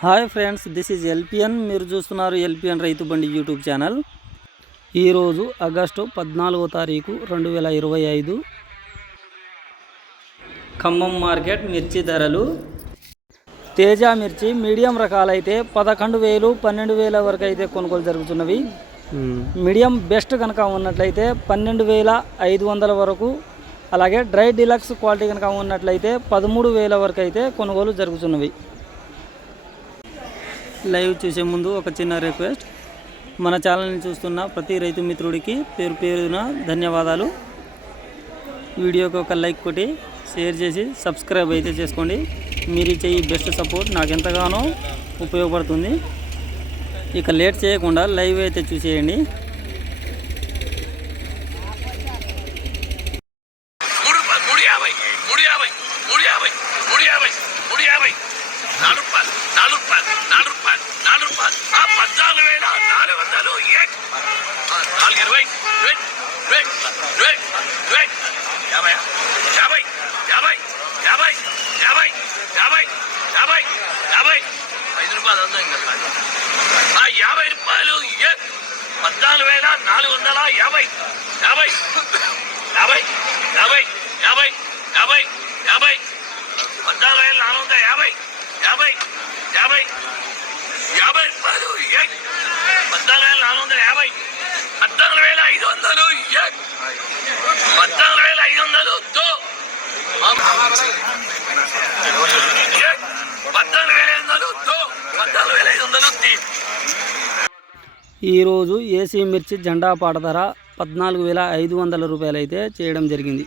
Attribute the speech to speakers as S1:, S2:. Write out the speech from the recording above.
S1: Hi friends this is LPN. మీరు చూస్తున్నారు LPN రైతు బండి యూట్యూబ్ ఛానల్. ఈరోజు ఆగస్టు పద్నాలుగో తారీఖు రెండు వేల ఇరవై ఐదు. ఖమ్మం మార్కెట్ మిర్చి ధరలు. తేజ మిర్చి మీడియం రకాలైతే పదకొండు వేలు పన్నెండు వేల వరకు అయితే కొనుగోలు జరుగుతున్నవి. మీడియం బెస్ట్ కనుక ఉన్నట్లయితే పన్నెండు వేల ఐదు వందల వరకు అలాగే డ్రై డిలక్స్ క్వాలిటీ కనుక ఉన్నట్లయితే పదమూడు వేల వరకు అయితే కొనుగోలు జరుగుతున్నవి. లైవ్ చూసే ముందు ఒక చిన్న రిక్వెస్ట్ మన ఛానల్ని చూస్తున్న ప్రతి రైతు మిత్రుడికి పేరు పేరున ధన్యవాదాలు వీడియోకి ఒక లైక్ కొట్టి షేర్ చేసి సబ్స్క్రైబ్ అయితే చేసుకోండి మీరు ఇచ్చే ఈ బెస్ట్ సపోర్ట్ నాకు ఎంతగానో ఉపయోగపడుతుంది ఇక లేట్ చేయకుండా లైవ్ అయితే చూసేయండి
S2: మూడు యాభై మూడు యాభై మూడు యాభై మూడు యాభై మూడు యాభై నాలుగు యాభై యాభై యాభై యాభై యాభై యాభై యాభై యాభై ఐదు రూపాయలు అంతా ఇంకా ఆ యాభై రూపాయలు ఏక్. పద్నాలుగు వేల నాలుగు వందల యాభై. యాభై యాభై యాభై యాభై యాభై యాభై. పద్నాలుగు వేల నాలుగు వందల యాభై యాభై యాభై. యాభై రూపాయలు ఏక్. పద్నాలుగు వేల నాలుగు వందల యాభై. ఐదు వందలు పద్నాలుగు వేల ఐదు వందలు పద్నాలుగు వేల ఐదు వందలు పద్నాలుగు వేల ఐదు వందలు
S1: ఈరోజు ఏసీ మిర్చి జెండా పాట ధర పద్నాలుగు వేల ఐదు వందల రూపాయలు అయితే చేయడం జరిగింది.